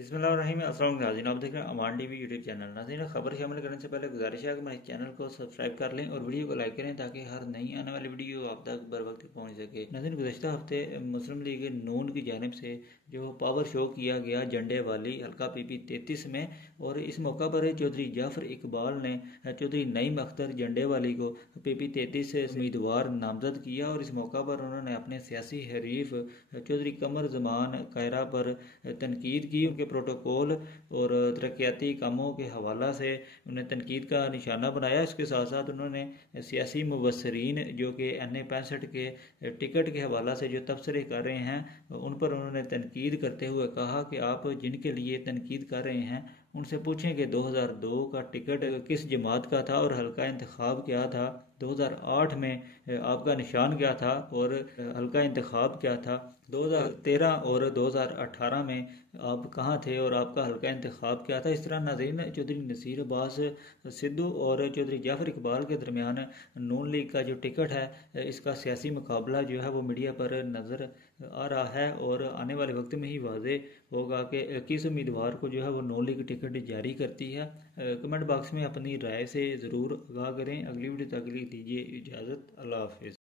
बिस्मिल्लाहिर्रहमानिर्रहीम। अस्सलाम वालेकुम नाज़रीन, आप देख रहे हैं अमान टीवी यूट्यूब चैनल। नाज़रीन, खबर शामिल करने से पहले गुजारिश है कि हमारे चैनल को सब्सक्राइब कर लें और वीडियो को लाइक करें ताकि हर नई आने वाली वीडियो आप तक बर वक्त पहुँच सके। नाज़रीन, गुज़श्ता हफ्ते मुस्लिम लीग नून की जानिब से जो पावर शो किया गया झंडे वाली हल्का PP 33 में, और इस मौका पर चौधरी जाफर इकबाल ने चौधरी नईम अख्तर झंडे वाली को PP 33 से उम्मीदवार नामजद किया। और इस मौका पर उन्होंने अपने सियासी हरीफ चौधरी कमर जमान कायरा पर तनकीद की। उनके प्रोटोकॉल और तरक्याती कामों के हवाला से उन्हें तनकीद का निशाना बनाया। इसके साथ साथ उन्होंने सियासी मुबसरीन जो कि NA 65 के टिकट के हवाला से जो तबसरे कर रहे हैं उन पर उन्होंने तनकीद करते हुए कहा कि आप जिनके लिए तनकीद कर रहे हैं उनसे पूछें कि 2002 का टिकट किस जमात का था और हल्का इंतखाब क्या था, 2008 में आपका निशान क्या था और हल्का इंतखाब क्या था, 2013 और 2018 में आप कहाँ थे और आपका हल्का इंतखाब क्या था। इस तरह नाज़रीन, चौधरी नसीर अब्बास सिद्धू और चौधरी जाफर इकबाल के दरमियान नून लीग का जो टिकट है इसका सियासी मुकाबला जो है वो मीडिया पर नज़र आ रहा है और आने वाले वक्त में ही वाज़े होगा कि किस उम्मीदवार को जो है वो नून लीग टिकट जारी करती है। कमेंट बॉक्स में अपनी राय से ज़रूर आगाह करें। अगली वीडियो तक के लिए दीजिए इजाज़त। अल्लाह हाफिज़।